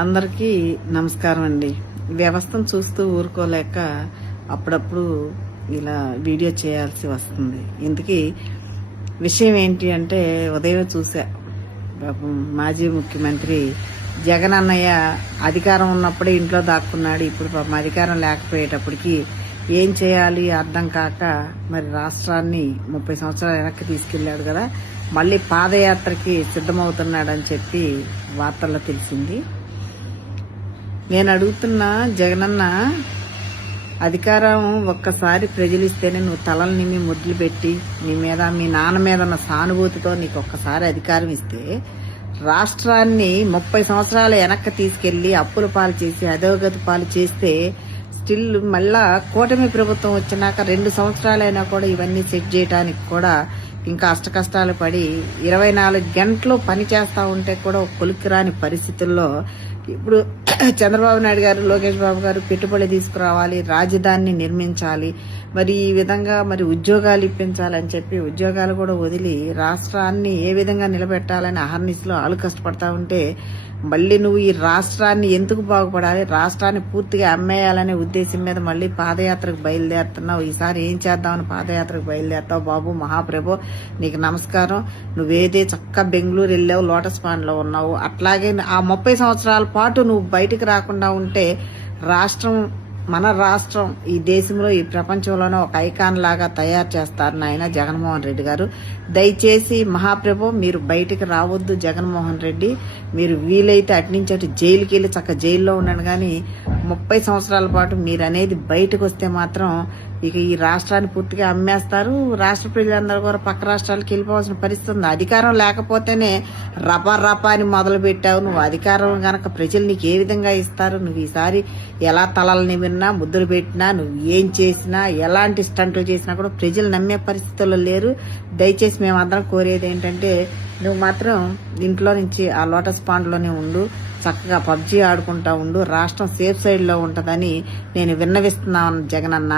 అందరికీ నమస్కారం అండి. వ్యవస్థను చూస్తూ ఊరుకోలేక అప్పుడప్పుడు ఇలా వీడియో చేయాల్సి వస్తుంది. ఇందుకీ విషయం ఏంటి అంటే, ఉదయం చూసా, మాజీ ముఖ్యమంత్రి జగన్ అన్నయ్య అధికారం ఉన్నప్పుడే ఇంట్లో దాక్కున్నాడు. ఇప్పుడు పాపం అధికారం లేకపోయేటప్పటికి ఏం చేయాలి అర్థం కాక మరి రాష్ట్రాన్ని 30 సంవత్సరాలు వెనక్కి తీసుకెళ్లాడు కదా, మళ్ళీ పాదయాత్రకి సిద్ధమవుతున్నాడని చెప్పి వార్తల్లో తెలిసింది. నేను అడుగుతున్నా, జగనన్న అధికారం ఒక్కసారి ప్రజలిస్తేనే నువ్వు తలలు నిమ్మి ముద్దులు పెట్టి నీ మీద మీ నాన్న మీద ఉన్న సానుభూతితో నీకు ఒక్కసారి అధికారం ఇస్తే, రాష్ట్రాన్ని 30 సంవత్సరాలు వెనక్కి తీసుకెళ్లి అప్పుల పాలు చేసి అధోగతి పాలు చేస్తే స్టిల్ మళ్ళా కూటమి ప్రభుత్వం వచ్చినాక 2 సంవత్సరాలైనా కూడా ఇవన్నీ సెట్ చేయడానికి కూడా ఇంకా అష్టకష్టాలు పడి 24 గంటలు పని చేస్తూ ఉంటే కూడా కొలిక్కి రాని పరిస్థితుల్లో ఇప్పుడు చంద్రబాబు నాయుడు గారు, లోకేష్ బాబు గారు పెట్టుబడి తీసుకురావాలి, రాజధానిని నిర్మించాలి, మరి ఈ విధంగా మరి ఉద్యోగాలు ఇప్పించాలని చెప్పి ఉద్యోగాలు కూడా వదిలి రాష్ట్రాన్ని ఏ విధంగా నిలబెట్టాలని అహర్నిశలో ఆలు కష్టపడతా ఉంటే, మళ్ళీ నువ్వు ఈ రాష్ట్రాన్ని ఎందుకు బాగుపడాలి, రాష్ట్రాన్ని పూర్తిగా అమ్మేయాలనే ఉద్దేశం మీద మళ్ళీ పాదయాత్రకు బయలుదేరుతున్నావు. ఈసారి ఏం చేద్దామని పాదయాత్రకు బయలుదేరుతావు బాబు మహాప్రభు, నీకు నమస్కారం. నువ్వేదే చక్కగా బెంగళూరు వెళ్ళావు, లోటస్ పాండ్లో ఉన్నావు, అట్లాగే ఆ 30 సంవత్సరాల పాటు నువ్వు బయటికి రాకుండా ఉంటే మన రాష్ట్రం ఈ దేశంలో ఈ ప్రపంచంలోనే ఒక ఐకాన్ లాగా తయారు చేస్తారు నాయన జగన్మోహన్ రెడ్డి గారు. దయచేసి మహాప్రభు మీరు బయటికి రావద్దు జగన్మోహన్ రెడ్డి, మీరు వీలైతే అటు అటు జైలుకి వెళ్ళి చక్క జైల్లో ఉండండి. కానీ 30 సంవత్సరాల పాటు మీరు అనేది బయటకు వస్తే మాత్రం ఇక ఈ రాష్ట్రాన్ని పూర్తిగా అమ్మేస్తారు. రాష్ట్ర ప్రజలందరూ కూడా పక్క రాష్ట్రాలకు వెళ్ళిపోవాల్సిన పరిస్థితి ఉంది. అధికారం లేకపోతేనే రపా అని మొదలు పెట్టావు. నువ్వు అధికారం గనక ప్రజలు నీకు ఏ విధంగా ఇస్తారు? నువ్వు ఈసారి ఎలా తలలు నిమిరినా, ముద్దులు పెట్టినా, నువ్వు ఏం చేసినా, ఎలాంటి స్టంట్లు చేసినా కూడా ప్రజలు నమ్మే పరిస్థితుల్లో లేరు. దయచేసి మేమందరం కోరేది ఏంటంటే, నువ్వు మాత్రం ఇంట్లో నుంచి ఆ లోటస్ పాండ్లోనే ఉండు, చక్కగా పబ్జీ ఆడుకుంటా ఉండు, రాష్ట్రం సేఫ్ సైడ్లో ఉంటుందని నేను విన్నవిస్తున్నాను జగనన్న.